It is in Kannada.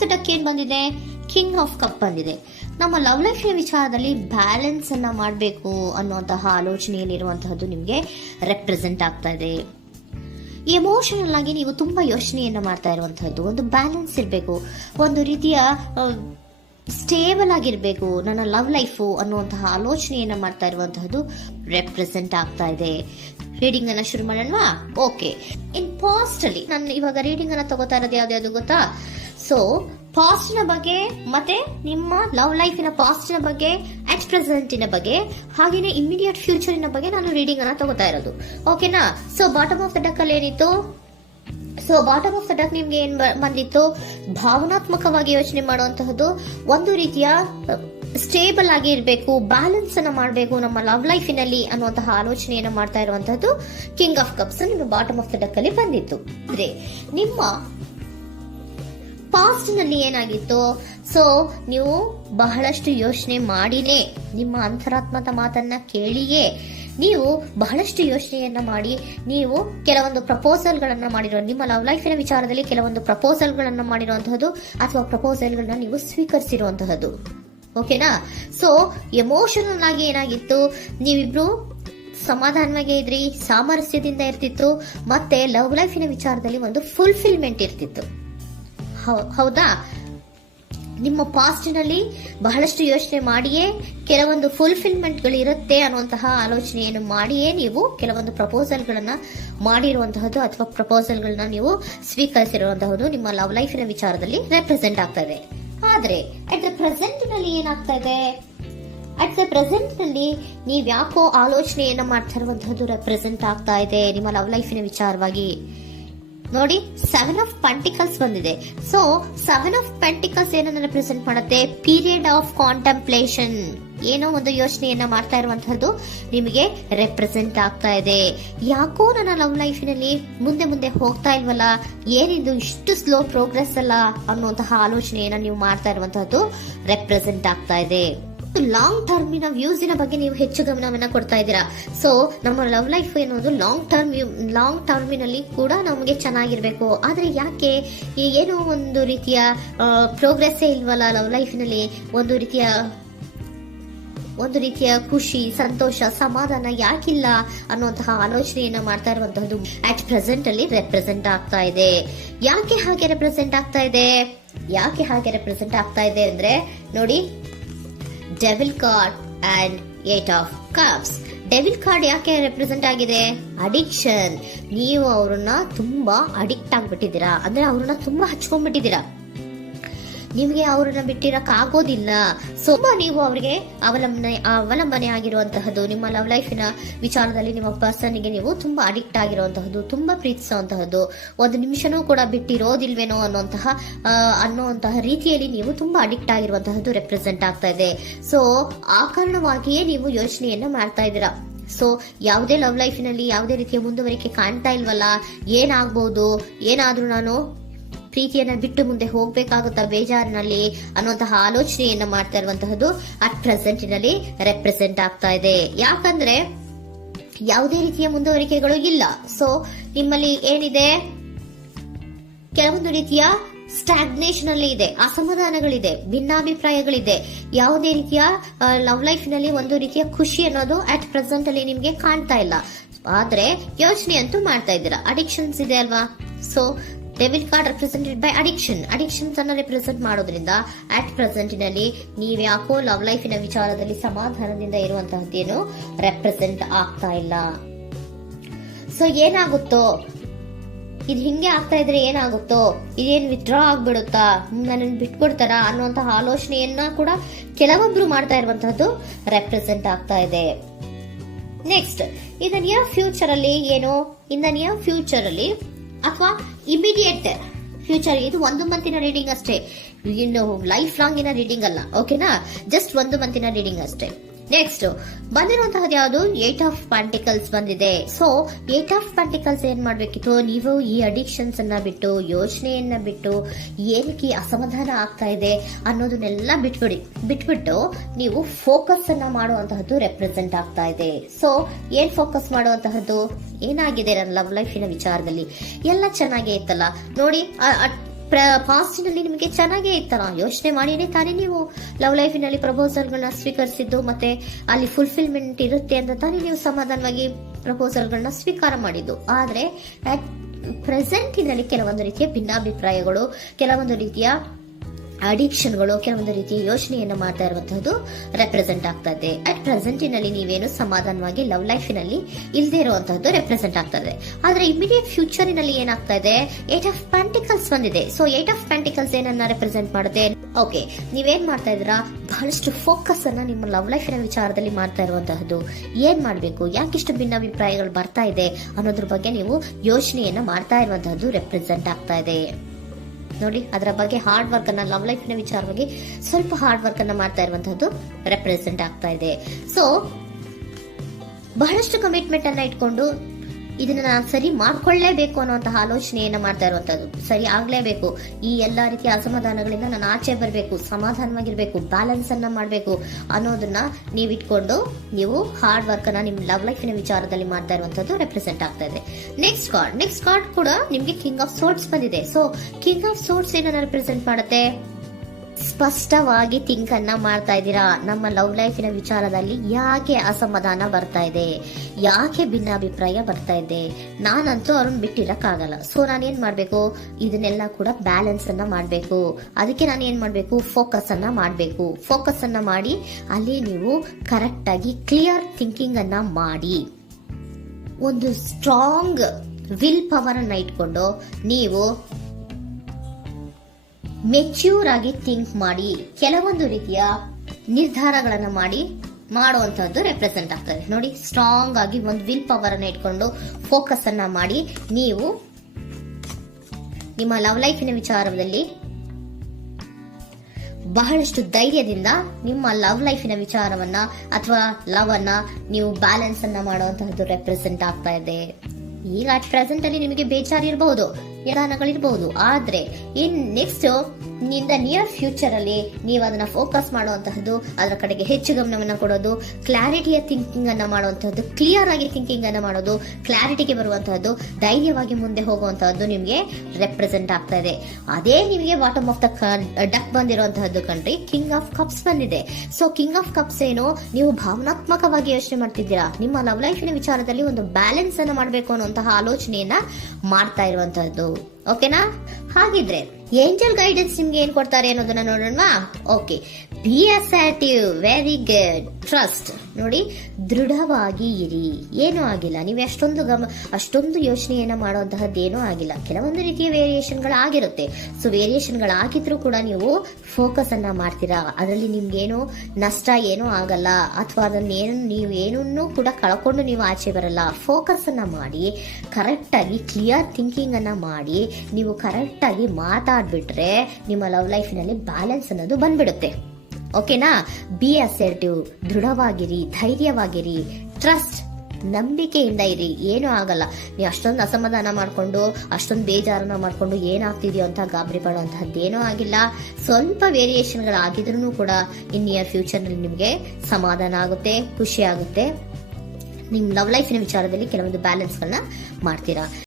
ದ ಡಕ್ ಏನ್ ಬಂದಿದೆ? ಕಿಂಗ್ ಆಫ್ ಕಪ್ ಬಂದಿದೆ. ನಮ್ಮ ಲವ್ ಲೈಫ್ ವಿಚಾರದಲ್ಲಿ ಬ್ಯಾಲೆನ್ಸ್ ಅನ್ನ ಮಾಡಬೇಕು ಅನ್ನುವಂತಹ ಆಲೋಚನೆಯಲ್ಲಿರುವಂತಹದ್ದು ನಿಮಗೆ ರೆಪ್ರೆಸೆಂಟ್ ಆಗ್ತಾ ಇದೆ. ಎಮೋಷನಲ್ ಆಗಿ ನೀವು ತುಂಬಾ ಯೋಚನೆಯನ್ನ ಮಾಡ್ತಾ ಇರುವಂತಹದ್ದು, ಒಂದು ಬ್ಯಾಲೆನ್ಸ್ ಇರಬೇಕು, ಒಂದು ರೀತಿಯ ಸ್ಟೇಬಲ್ ಆಗಿರ್ಬೇಕು ನನ್ನ ಲವ್ ಲೈಫು ಅನ್ನುವಂತಹ ಆಲೋಚನೆಯನ್ನ ಮಾಡ್ತಾ ಇರುವಂತಹದ್ದು ರೆಪ್ರೆಸೆಂಟ್ ಆಗ್ತಾ ಇದೆ. ರೀಡಿಂಗ್ ಅನ್ನ ಶುರು ಮಾಡೋಣವಾ? ಓಕೆ. ಇನ್ ಪಾಸ್ಟ್ ಅಲ್ಲಿ ನಾನು ಇವಾಗ ರೀಡಿಂಗ್ ಅನ್ನ ತಗೋತಾ ಇರೋದು ಯಾವ್ದು ಗೊತ್ತಾ? ಸೊ ಪಾಸ್ಟ್ ನ ಬಗ್ಗೆ ಮತ್ತೆ ನಿಮ್ಮ ಲವ್ ಲೈಫಿನ ಪಾಸ್ಟ್ ನ ಬಗ್ಗೆ, ಅಟ್ ಪ್ರೆಸೆಂಟಿನ ಬಗ್ಗೆ, ಹಾಗೇನೆ ಇಮಿಡಿಯೇಟ್ ಫ್ಯೂಚರಿನ ಬಗ್ಗೆ ನಾನು ರೀಡಿಂಗ್ ಅನ್ನ ತಗೋತಾ ಇರೋದು. ಓಕೆನಾ? So bottom of the duck ಅಲ್ಲಿ ಏನಿತ್ತು? So bottom of the duck ನಿಮ್ಗೆ ಏನ್ ಬಂದಿತ್ತು? ಭಾವನಾತ್ಮಕವಾಗಿ ಯೋಚನೆ ಮಾಡುವಂತಹದ್ದು, ಒಂದು ರೀತಿಯ ಸ್ಟೇಬಲ್ ಆಗಿ ಇರಬೇಕು, ಬ್ಯಾಲೆನ್ಸ್ ಅನ್ನ ಮಾಡಬೇಕು ನಮ್ಮ ಲವ್ ಲೈಫಿನಲ್ಲಿ ಅನ್ನುವಂತಹ ಆಲೋಚನೆಯನ್ನು ಮಾಡ್ತಾ ಇರುವಂತಹದ್ದು ಕಿಂಗ್ ಆಫ್ ಕಪ್ಸ್ ನಿಮ್ಮ ಬಾಟಮ್ ಆಫ್ ದ ಡಕ್ ಅಲ್ಲಿ ಬಂದಿತ್ತು. ಅಂದ್ರೆ ನಿಮ್ಮ ಪಾಸ್ಟ್ ನಲ್ಲಿ ಏನಾಗಿತ್ತು? ಸೊ ನೀವು ಬಹಳಷ್ಟು ಯೋಚನೆ ಮಾಡಿನೇ, ನಿಮ್ಮ ಅಂತರಾತ್ಮದ ಮಾತನ್ನ ಕೇಳಿಯೇ ನೀವು ಬಹಳಷ್ಟು ಯೋಚನೆಯನ್ನ ಮಾಡಿ ನೀವು ಕೆಲವೊಂದು ಪ್ರಪೋಸಲ್ ಗಳನ್ನ ಮಾಡಿರೋ, ನಿಮ್ಮ ಲವ್ ಲೈಫಿನ ವಿಚಾರದಲ್ಲಿ ಕೆಲವೊಂದು ಪ್ರಪೋಸಲ್ ಗಳನ್ನ ಮಾಡಿರುವಂತಹದ್ದು ಅಥವಾ ಪ್ರಪೋಸಲ್ ಗಳನ್ನ ನೀವು ಸ್ವೀಕರಿಸಿರುವಂತಹದ್ದು. ಓಕೆನಾ? ಸೊ ಎಮೋಷನಲ್ ಆಗಿ ಏನಾಗಿತ್ತು? ನೀವಿಬ್ರು ಸಮಾಧಾನವಾಗಿ ಇದ್ರಿ, ಸಾಮರಸ್ಯದಿಂದ ಇರ್ತಿತ್ತು, ಮತ್ತೆ ಲವ್ ಲೈಫಿನ ವಿಚಾರದಲ್ಲಿ ಒಂದು ಫುಲ್ಫಿಲ್ಮೆಂಟ್ ಇರ್ತಿತ್ತು. ಹೌದಾ? ನಿಮ್ಮ ಪಾಸ್ಟ್ ನಲ್ಲಿ ಬಹಳಷ್ಟು ಯೋಚನೆ ಮಾಡಿಯೇ ಕೆಲವೊಂದು ಫುಲ್ಫಿಲ್ಮೆಂಟ್ ಗಳು ಇರುತ್ತೆ ಅನ್ನುವಂತಹ ಆಲೋಚನೆಯನ್ನು ಮಾಡಿಯೇ ನೀವು ಕೆಲವೊಂದು ಪ್ರಪೋಸಲ್ ಗಳನ್ನ ಮಾಡಿರುವಂತಹದ್ದು ಅಥವಾ ಪ್ರಪೋಸಲ್ ಗಳನ್ನ ನೀವು ಸ್ವೀಕರಿಸಿರುವಂತಹದ್ದು ನಿಮ್ಮ ಲವ್ ಲೈಫಿನ ವಿಚಾರದಲ್ಲಿ ರೆಪ್ರೆಸೆಂಟ್ ಆಗ್ತಾ ಇದೆ. ಆದ್ರೆ ಅಟ್ ದ ಪ್ರೆಸೆಂಟ್ ನಲ್ಲಿ ಏನಾಗ್ತಾ ಇದೆ? ಅಟ್ ದ ಪ್ರೆಸೆಂಟ್ ನಲ್ಲಿ ನೀವ್ ಯಾಕೋ ಆಲೋಚನೆಯನ್ನ ಮಾಡ್ತಾ ಇರುವಂತಹದ್ದು ರೆಪ್ರೆಸೆಂಟ್ ಆಗ್ತಾ ಇದೆ ನಿಮ್ಮ ಲವ್ ಲೈಫಿನ ವಿಚಾರವಾಗಿ. ನೋಡಿ, 7 ಆಫ್ ಪೆಂಟಿಕಲ್ಸ್ ಬಂದಿದೆ. ಸೊ 7 ಆಫ್ ಪೆಂಟಿಕಲ್ಸ್ ಏನನ್ನ ರೆಪ್ರೆಸೆಂಟ್ ಮಾಡುತ್ತೆ? Period of contemplation. ಏನೋ ಒಂದು ಯೋಚನೆಯನ್ನ ಮಾಡ್ತಾ ಇರುವಂತಹದ್ದು ನಿಮಗೆ ರೆಪ್ರೆಸೆಂಟ್ ಆಗ್ತಾ ಇದೆ. ಯಾಕೋ ನನ್ನ ಲವ್ ಲೈಫಿನಲ್ಲಿ ಮುಂದೆ ಮುಂದೆ ಹೋಗ್ತಾ ಇಲ್ವಲ್ಲ, ಏನಿದು ಇಷ್ಟು ಸ್ಲೋ ಪ್ರೋಗ್ರೆಸ್ ಅಲ್ಲ ಅನ್ನುವಂತಹ ಆಲೋಚನೆಯನ್ನ ನೀವು ಮಾಡ್ತಾ ಇರುವಂತಹದ್ದು ರೆಪ್ರೆಸೆಂಟ್ ಆಗ್ತಾ ಇದೆ. ಲಾಂಗ್ ಟರ್ಮಿನ ವ್ಯೂಸಿನ ಬಗ್ಗೆ ನೀವು ಹೆಚ್ಚು ಗಮನವನ್ನ ಕೊಡ್ತಾ ಇದ್ದೀರಾ. ಸೊ ನಮ್ಮ ಲವ್ ಲೈಫ್ ಎನ್ನುವುದು ಲಾಂಗ್ ಟರ್ಮಿನಲ್ಲಿ ಕೂಡ ನಮಗೆ ಚೆನ್ನಾಗಿರ್ಬೇಕು. ಆದ್ರೆ ಯಾಕೆ ಏನೋ ಒಂದು ರೀತಿಯ ಪ್ರೋಗ್ರೆಸ್ ಇಲ್ವಲ್ಲ ಲವ್ ಲೈಫಿನಲ್ಲಿ, ಒಂದು ರೀತಿಯ ಖುಷಿ, ಸಂತೋಷ, ಸಮಾಧಾನ ಯಾಕಿಲ್ಲ ಅನ್ನುವಂತಹ ಆಲೋಚನೆಯನ್ನ ಮಾಡ್ತಾ ಇರುವಂತಹದ್ದು ಅಟ್ ಪ್ರೆಸೆಂಟ್ ಅಲ್ಲಿ ರೆಪ್ರೆಸೆಂಟ್ ಆಗ್ತಾ ಇದೆ. ಯಾಕೆ ಹಾಗೆ ರೆಪ್ರೆಸೆಂಟ್ ಆಗ್ತಾ ಇದೆ ಅಂದ್ರೆ ನೋಡಿ, devil card and 8 of cups. Devil card ಯಾಕೆ ರೆಪ್ರೆಸೆಂಟ್ ಆಗಿದೆ? ಅಡಿಕ್ಷನ್. ನೀವು ಅವ್ರನ್ನ ತುಂಬಾ ಅಡಿಕ್ಟ್ ಆಗ್ಬಿಟ್ಟಿದ್ದೀರಾ, ಅಂದ್ರೆ ಅವ್ರನ್ನ ತುಂಬಾ ಹಚ್ಕೊಂಡ್ಬಿಟ್ಟಿದ್ದೀರಾ, ನಿಮಗೆ ಅವ್ರನ್ನ ಬಿಟ್ಟಿರಕ್ ಆಗೋದಿಲ್ಲ. ಸೊ ನೀವು ಅವರಿಗೆ ಅವಲಂಬನೆ ಆಗಿರುವಂತಹದ್ದು, ನಿಮ್ಮ ಲವ್ ಲೈಫಿನ ವಿಚಾರದಲ್ಲಿ ನಿಮ್ಮ ಪರ್ಸನ್ಗೆ ನೀವು ತುಂಬಾ ಅಡಿಕ್ಟ್ ಆಗಿರುವಂತಹದ್ದು, ತುಂಬಾ ಪ್ರೀತಿಸುವಂತಹದ್ದು, ಒಂದು ನಿಮಿಷನೂ ಕೂಡ ಬಿಟ್ಟಿರೋದಿಲ್ವೇನೋ ಅನ್ನುವಂತಹ ರೀತಿಯಲ್ಲಿ ನೀವು ತುಂಬಾ ಅಡಿಕ್ಟ್ ಆಗಿರುವಂತಹದ್ದು ರೆಪ್ರೆಸೆಂಟ್ ಆಗ್ತಾ ಇದೆ. ಸೊ ಆ ಕಾರಣವಾಗಿಯೇ ನೀವು ಯೋಚನೆಯನ್ನ ಮಾಡ್ತಾ ಇದ್ದೀರಾ. ಸೊ ಯಾವುದೇ ಲವ್ ಲೈಫಿನಲ್ಲಿ ಯಾವುದೇ ರೀತಿಯ ಮುಂದುವರಿಕೆ ಕಾಣ್ತಾ ಇಲ್ವಲ್ಲ, ಏನಾಗ್ಬಹುದು, ಏನಾದ್ರೂ ನಾನು ಪ್ರೀತಿಯನ್ನ ಬಿಟ್ಟು ಮುಂದೆ ಹೋಗ್ಬೇಕಾಗುತ್ತಾ ಬೇಜಾರಿನಲ್ಲಿ ಅನ್ನುವಂತಹ ಆಲೋಚನೆಯನ್ನ ಮಾಡ್ತಾ ಇರುವಂತಹದ್ದು ಅಟ್ ಪ್ರೆಸೆಂಟಿನಲ್ಲಿ ರೆಪ್ರೆಸೆಂಟ್ ಆಗ್ತಾ ಇದೆ. ಯಾಕಂದ್ರೆ ಯಾವುದೇ ರೀತಿಯ ಮುಂದುವರಿಕೆಗಳು ಇಲ್ಲ. ಸೊ ನಿಮ್ಮಲ್ಲಿ ಏನಿದೆ? ಕೆಲವೊಂದು ರೀತಿಯ ಸ್ಟಾಗ್ನೇಷನ್ ಅಲ್ಲಿ ಇದೆ, ಅಸಮಾಧಾನಗಳಿದೆ, ಭಿನ್ನಾಭಿಪ್ರಾಯಗಳಿದೆ. ಯಾವುದೇ ರೀತಿಯ ಲವ್ ಲೈಫಿನಲ್ಲಿ ಒಂದು ರೀತಿಯ ಖುಷಿ ಅನ್ನೋದು ಅಟ್ ಪ್ರೆಸೆಂಟ್ ಅಲ್ಲಿ ನಿಮ್ಗೆ ಕಾಣ್ತಾ ಇಲ್ಲ. ಆದ್ರೆ ಯೋಚನೆ ಅಂತೂ ಮಾಡ್ತಾ ಇದ್ದೀರಾ. ಅಡಿಕ್ಷನ್ಸ್ ಇದೆ ಅಲ್ವಾ? So devil card represented by addictions ಅನ್ನ ರೆಪ್ರೆಸೆಂಟ್ ಮಾಡೋದ್ರಿಂದ ಅಟ್ ಪ್ರೆಸೆಂಟಿನಲ್ಲಿ ನೀವ್ ಯಾಕೋ ಲವ್ ಲೈಫಿನ ವಿಚಾರದಲ್ಲಿ ಸಮಾಧಾನದಿಂದ ಇರುವಂತಹದ್ದೇನು ರೆಪ್ರೆಸೆಂಟ್ ಆಗ್ತಾ ಇಲ್ಲ. ಸೊ ಏನಾಗುತ್ತೋ, ಇದು ಹಿಂಗೆ ಆಗ್ತಾ ಇದ್ರೆ ಏನಾಗುತ್ತೋ, ಇದೇನ್ ವಿತ್ಡ್ರಾ ಆಗ್ಬಿಡುತ್ತಾ, ನನ್ನನ್ನು ಬಿಟ್ಬಿಡ್ತಾರ ಅನ್ನುವಂತಹ ಆಲೋಚನೆಯನ್ನ ಕೂಡ ಕೆಲವೊಬ್ರು ಮಾಡ್ತಾ ಇರುವಂತಹದ್ದು ರೆಪ್ರೆಸೆಂಟ್ ಆಗ್ತಾ ಇದೆ. Next, in the near future ಅಲ್ಲಿ ಏನು? ಇನ್ ದ ನಿಯರ್ ಫ್ಯೂಚರ್ ಅಲ್ಲಿ ಅಥವಾ ಇಮಿಡಿಯೇಟ್ ಫ್ಯೂಚರ್, ಇದು 1 ಮಂತಿನ ರೀಡಿಂಗ್ ಅಷ್ಟೇ, ಇನ್ನು ಲೈಫ್ ಲಾಂಗಿನ ರೀಡಿಂಗ್ ಅಲ್ಲ. ಓಕೆನಾ? ಜಸ್ಟ್ 1 ಮಂತಿನ ರೀಡಿಂಗ್ ಅಷ್ಟೇ. ನೆಕ್ಸ್ಟ್ ಬಂದಿರುವಂತಹದ್ದು ಯಾವುದು? 8 ಆಫ್ ಪೆಂಟಿಕಲ್ಸ್ ಬಂದಿದೆ. ಸೊ 8 ಆಫ್ ಪೆಂಟಿಕಲ್ಸ್ ಏನ್ ಮಾಡ್ಬೇಕಿತ್ತು? ನೀವು ಈ ಅಡಿಕ್ಷನ್ಸ್ ಅನ್ನ ಬಿಟ್ಟು, ಯೋಚನೆಯನ್ನ ಬಿಟ್ಟು, ಏನಕ್ಕೆ ಅಸಮಾಧಾನ ಆಗ್ತಾ ಇದೆ ಅನ್ನೋದನ್ನೆಲ್ಲ ಬಿಟ್ಬಿಟ್ಟು ನೀವು ಫೋಕಸ್ ಅನ್ನ ಮಾಡುವಂತಹದ್ದು ರೆಪ್ರೆಸೆಂಟ್ ಆಗ್ತಾ ಇದೆ. ಸೊ ಏನ್ ಫೋಕಸ್ ಮಾಡುವಂತಹದ್ದು? ಏನಾಗಿದೆ ನನ್ನ ಲವ್ ಲೈಫಿನ ವಿಚಾರದಲ್ಲಿ? ಎಲ್ಲ ಚೆನ್ನಾಗೇ ಇತ್ತಲ್ಲ ನೋಡಿ, ಪಾಸ್ಟಿನಲ್ಲಿ ನಿಮಗೆ ಚೆನ್ನಾಗೇ ಇತ್ತಲ್ಲ, ಯೋಚನೆ ಮಾಡಿನೇ ತಾನೇ ನೀವು ಲವ್ ಲೈಫಿನಲ್ಲಿ ಪ್ರಪೋಸಲ್ಗಳನ್ನ ಸ್ವೀಕರಿಸಿದ್ದು, ಮತ್ತೆ ಅಲ್ಲಿ ಫುಲ್ಫಿಲ್ಮೆಂಟ್ ಇರುತ್ತೆ ಅಂತ ತಾನೇ ನೀವು ಸಮಾಧಾನವಾಗಿ ಪ್ರಪೋಸಲ್ಗಳನ್ನ ಸ್ವೀಕಾರ ಮಾಡಿದ್ದು. ಆದ್ರೆ ಅಟ್ ಪ್ರೆಸೆಂಟಿನಲ್ಲಿ ಕೆಲವೊಂದು ರೀತಿಯ ಭಿನ್ನಾಭಿಪ್ರಾಯಗಳು, ಕೆಲವೊಂದು ರೀತಿಯ ಅಡಿಕ್ಷನ್ಗಳು, ಕೆಲವೊಂದು ರೀತಿಯ ಯೋಚನೆಯನ್ನು ಮಾಡ್ತಾ ಇರುವಂತಹದ್ದು ರೆಪ್ರೆಸೆಂಟ್ ಆಗ್ತಾ ಇದೆ. ಅಟ್ ಪ್ರೆಸೆಂಟಿನಲ್ಲಿ ನೀವೇನು ಸಮಾಧಾನವಾಗಿ ಲವ್ ಲೈಫಿನಲ್ಲಿ ಇಲ್ಲದೆ ಇರುವಂತಹದ್ದು ರೆಪ್ರೆಸೆಂಟ್ ಆಗ್ತಾ ಇದೆ. ಆದ್ರೆ ಇಮಿಡಿಯೇಟ್ ಫ್ಯೂಚರಿನಲ್ಲಿ ಏನಾಗ್ತಾ ಇದೆ, 8 ಆಫ್ ಪೆಂಟಿಕಲ್ಸ್ ಬಂದಿದೆ. ಸೊ 8 ಆಫ್ ಪೆಂಟಿಕಲ್ಸ್ ಏನನ್ನ ರೆಪ್ರೆಸೆಂಟ್ ಮಾಡುತ್ತೆ? ಓಕೆ, ನೀವೇನ್ ಮಾಡ್ತಾ ಇದ್ದೀರಾ, ಬಹಳಷ್ಟು ಫೋಕಸ್ ಅನ್ನ ನಿಮ್ಮ ಲವ್ ಲೈಫಿನ ವಿಚಾರದಲ್ಲಿ ಮಾಡ್ತಾ ಇರುವಂತಹದ್ದು. ಏನ್ ಮಾಡ್ಬೇಕು, ಯಾಕಿಷ್ಟು ಭಿನ್ನಾಭಿಪ್ರಾಯಗಳು ಬರ್ತಾ ಇದೆ ಅನ್ನೋದ್ರ ಬಗ್ಗೆ ನೀವು ಯೋಚನೆಯನ್ನ ಮಾಡ್ತಾ ಇರುವಂತಹದ್ದು ರೆಪ್ರೆಸೆಂಟ್ ಆಗ್ತಾ ಇದೆ. ನೋಡಿ, ಅದರ ಬಗ್ಗೆ ಹಾರ್ಡ್ ವರ್ಕ್ ಅನ್ನ, ಲವ್ ಲೈಫಿನ ವಿಚಾರವಾಗಿ ಸ್ವಲ್ಪ ಹಾರ್ಡ್ ವರ್ಕ್ ಅನ್ನ ಮಾಡ್ತಾ ಇರುವಂತಹದ್ದು ರೆಪ್ರೆಸೆಂಟ್ ಆಗ್ತಾ ಇದೆ. ಸೊ ಬಹಳಷ್ಟು ಕಮಿಟ್ಮೆಂಟ್ ಅನ್ನ ಇಟ್ಕೊಂಡು ಇದನ್ನ ನಾನು ಸರಿ ಮಾಡ್ಕೊಳ್ಳೇಬೇಕು ಅನ್ನುವಂತಹ ಆಲೋಚನೆಯನ್ನ ಮಾಡ್ತಾ ಇರುವಂತದ್ದು. ಸರಿ ಆಗ್ಲೇಬೇಕು, ಈ ಎಲ್ಲಾ ರೀತಿಯ ಅಸಮಾಧಾನಗಳಿಂದ ನಾನು ಆಚೆ ಬರಬೇಕು, ಸಮಾಧಾನವಾಗಿರ್ಬೇಕು, ಬ್ಯಾಲೆನ್ಸ್ ಅನ್ನ ಮಾಡಬೇಕು ಅನ್ನೋದನ್ನ ನೀವು ಇಟ್ಕೊಂಡು ನೀವು ಹಾರ್ಡ್ ವರ್ಕ್ ಅನ್ನ ನಿಮ್ ಲವ್ ಲೈಫಿನ ವಿಚಾರದಲ್ಲಿ ಮಾಡ್ತಾ ಇರುವಂತದ್ದು ರೆಪ್ರೆಸೆಂಟ್ ಆಗ್ತಾ ಇದೆ. ನೆಕ್ಸ್ಟ್ ಕಾರ್ಡ್ ಕೂಡ ನಿಮ್ಗೆ ಕಿಂಗ್ ಆಫ್ ಸೋರ್ಟ್ಸ್ ಬಂದಿದೆ. ಸೊ ಕಿಂಗ್ ಆಫ್ ಸೋರ್ಟ್ಸ್ ಏನನ್ನ ರೆಪ್ರೆಸೆಂಟ್ ಮಾಡುತ್ತೆ? ಸ್ಪಷ್ಟವಾಗಿ ಥಿಂಕ್ ಅನ್ನ ಮಾಡ್ತಾ ಇದ್ದೀರಾ. ನಮ್ಮ ಲವ್ ಲೈಫಿನ ವಿಚಾರದಲ್ಲಿ ಯಾಕೆ ಅಸಮಾಧಾನ ಬರ್ತಾ ಇದೆ, ಯಾಕೆ ಭಿನ್ನಾಭಿಪ್ರಾಯ ಬರ್ತಾ ಇದೆ, ನಾನಂತೂ ಅವ್ರನ್ನ ಬಿಟ್ಟಿರಕ್ಕಾಗಲ್ಲ. ಸೊ ನಾನೇನ್ ಮಾಡ್ಬೇಕು, ಇದನ್ನೆಲ್ಲ ಕೂಡ ಬ್ಯಾಲೆನ್ಸ್ ಅನ್ನ ಮಾಡ್ಬೇಕು. ಅದಕ್ಕೆ ನಾನು ಏನ್ ಮಾಡ್ಬೇಕು, ಫೋಕಸ್ ಅನ್ನ ಮಾಡ್ಬೇಕು. ಫೋಕಸ್ ಅನ್ನ ಮಾಡಿ ಅಲ್ಲಿ ನೀವು ಕರೆಕ್ಟ್ ಆಗಿ ಕ್ಲಿಯರ್ ಥಿಂಕಿಂಗ್ ಅನ್ನ ಮಾಡಿ, ಒಂದು ಸ್ಟ್ರಾಂಗ್ ವಿಲ್ ಪವರ್ ಅನ್ನ ಇಟ್ಕೊಂಡು ನೀವು ಮೆಚ್ಯೂರ್ ಆಗಿ ಥಿಂಕ್ ಮಾಡಿ ಕೆಲವೊಂದು ರೀತಿಯ ನಿರ್ಧಾರಗಳನ್ನ ಮಾಡುವಂತಹದ್ದು ರೆಪ್ರೆಸೆಂಟ್ ಆಗ್ತದೆ. ನೋಡಿ, ಸ್ಟ್ರಾಂಗ್ ಆಗಿ ಒಂದು ವಿಲ್ ಪವರ್ ಅನ್ನ ಇಟ್ಕೊಂಡು ಫೋಕಸ್ ಅನ್ನ ಮಾಡಿ ನೀವು ನಿಮ್ಮ ಲವ್ ಲೈಫಿನ ವಿಚಾರದಲ್ಲಿ ಬಹಳಷ್ಟು ಧೈರ್ಯದಿಂದ ನಿಮ್ಮ ಲವ್ ಲೈಫಿನ ವಿಚಾರವನ್ನ ಅಥವಾ ಲವ್ ಅನ್ನ ನೀವು ಬ್ಯಾಲೆನ್ಸ್ ಅನ್ನ ಮಾಡುವಂತಹದ್ದು ರೆಪ್ರೆಸೆಂಟ್ ಆಗ್ತಾ ಇದೆ. ಈಗ ಅಟ್ ಪ್ರೆಸೆಂಟ್ ಅಲ್ಲಿ ನಿಮಗೆ ಬೇಜಾರಿರಬಹುದು, ನಿಧಾನಗಳಿರಬಹುದು, ಆದ್ರೆ ಇನ್ ನೆಕ್ಸ್ಟ್ ನಿಂದ ನಿಯರ್ ಫ್ಯೂಚರ್ ಅಲ್ಲಿ ನೀವು ಅದನ್ನ ಫೋಕಸ್ ಮಾಡುವಂತಹದ್ದು, ಅದರ ಕಡೆಗೆ ಹೆಚ್ಚು ಗಮನವನ್ನ ಕೊಡೋದು, ಕ್ಲಾರಿಟಿಯ ಥಿಂಕಿಂಗ್ ಅನ್ನ ಮಾಡುವಂತಹದ್ದು, ಕ್ಲಿಯರ್ ಆಗಿ ಥಿಂಕಿಂಗ್ ಅನ್ನ ಮಾಡೋದು, ಕ್ಲಾರಿಟಿಗೆ ಬರುವಂತಹದ್ದು, ಧೈರ್ಯವಾಗಿ ಮುಂದೆ ಹೋಗುವಂತಹದ್ದು ನಿಮ್ಗೆ ರೆಪ್ರೆಸೆಂಟ್ ಆಗ್ತಾ ಇದೆ. ಅದೇ ನಿಮಗೆ ಬಾಟಮ್ ಆಫ್ ದ ಡಕ್ ಬಂದಿರುವಂತಹದ್ದು ಕಣ್ರಿ, ಕಿಂಗ್ ಆಫ್ ಕಪ್ಸ್ ಬಂದಿದೆ. ಸೊ ಕಿಂಗ್ ಆಫ್ ಕಪ್ಸ್ ಏನು, ನೀವು ಭಾವನಾತ್ಮಕವಾಗಿ ಯೋಚನೆ ಮಾಡ್ತಿದ್ದೀರಾ, ನಿಮ್ಮ ಲವ್ ಲೈಫಿನ ವಿಚಾರದಲ್ಲಿ ಒಂದು ಬ್ಯಾಲೆನ್ಸ್ ಅನ್ನ ಮಾಡಬೇಕು ಅನ್ನುವಂತಹ ಆಲೋಚನೆಯನ್ನ ಮಾಡ್ತಾ ಇರುವಂತಹದ್ದು. ಓಕೆನಾ? ಹಾಗಿದ್ರೆ ಏಂಜಲ್ ಗೈಡೆನ್ಸ್ ನಿಮ್ಗೆ ಏನ್ ಕೊಡ್ತಾರೆ ಅನ್ನೋದನ್ನ ನೋಡೋಣ. Okay, B assertive, very good, trust. ನೋಡಿ, ದೃಢವಾಗಿ ಇರಿ, ಏನೂ ಆಗಿಲ್ಲ. ನೀವು ಅಷ್ಟೊಂದು ಯೋಚನೆಯನ್ನ ಮಾಡುವಂತಹದ್ದೇನೂ ಆಗಿಲ್ಲ. ಕೆಲವೊಂದು ರೀತಿಯ ವೇರಿಯೇಷನ್ಗಳಾಗಿರುತ್ತೆ. ಸೊ ವೇರಿಯೇಷನ್ಗಳಾಗಿದ್ರು ಕೂಡ ನೀವು ಫೋಕಸ್ ಅನ್ನ ಮಾಡ್ತೀರಾ, ಅದರಲ್ಲಿ ನಿಮ್ಗೇನು ನಷ್ಟ ಏನೂ ಆಗಲ್ಲ, ಅಥವಾ ನೀವು ಏನನ್ನೂ ಕೂಡ ಕಳ್ಕೊಂಡು ನೀವು ಆಚೆ ಬರಲ್ಲ. ಫೋಕಸ್ ಅನ್ನ ಮಾಡಿ ಕರೆಕ್ಟ್ ಆಗಿ ಕ್ಲಿಯರ್ ಥಿಂಕಿಂಗ್ ಅನ್ನ ಮಾಡಿ ನೀವು ಕರೆಕ್ಟ್ ಆಗಿ ಮಾತಾಡ್ಬಿಟ್ರೆ ನಿಮ್ಮ ಲವ್ ಲೈಫಿನಲ್ಲಿ ಬ್ಯಾಲೆನ್ಸ್ ಅನ್ನೋದು ಬಂದ್ಬಿಡುತ್ತೆ. ಓಕೆನಾ? ಬಿ ಅಸರ್ಟಿವ್, ದೃಢವಾಗಿರಿ, ಧೈರ್ಯವಾಗಿರಿ, ಟ್ರಸ್ಟ್, ನಂಬಿಕೆಯಿಂದ ಇರಿ, ಏನೂ ಆಗಲ್ಲ. ನೀವು ಅಷ್ಟೊಂದು ಅಸಮಾಧಾನ ಮಾಡ್ಕೊಂಡು ಅಷ್ಟೊಂದು ಬೇಜಾರನ್ನ ಮಾಡ್ಕೊಂಡು ಏನಾಗ್ತಿದೆಯೋ ಅಂತ ಗಾಬರಿ ಪಡುವಂತಹದ್ದೇನೂ ಆಗಿಲ್ಲ. ಸ್ವಲ್ಪ ವೇರಿಯೇಷನ್ಗಳಾಗಿದ್ರು ಕೂಡ ಇನ್ ನಿಯರ್ ಫ್ಯೂಚರ್ ನಲ್ಲಿ ನಿಮಗೆ ಸಮಾಧಾನ ಆಗುತ್ತೆ, ಖುಷಿ ಆಗುತ್ತೆ. ನಿಮ್ ಲವ್ ಲೈಫಿನ ವಿಚಾರದಲ್ಲಿ ಕೆಲವೊಂದು ಬ್ಯಾಲೆನ್ಸ್ ಗಳನ್ನ ಮಾಡ್ತೀರಾ.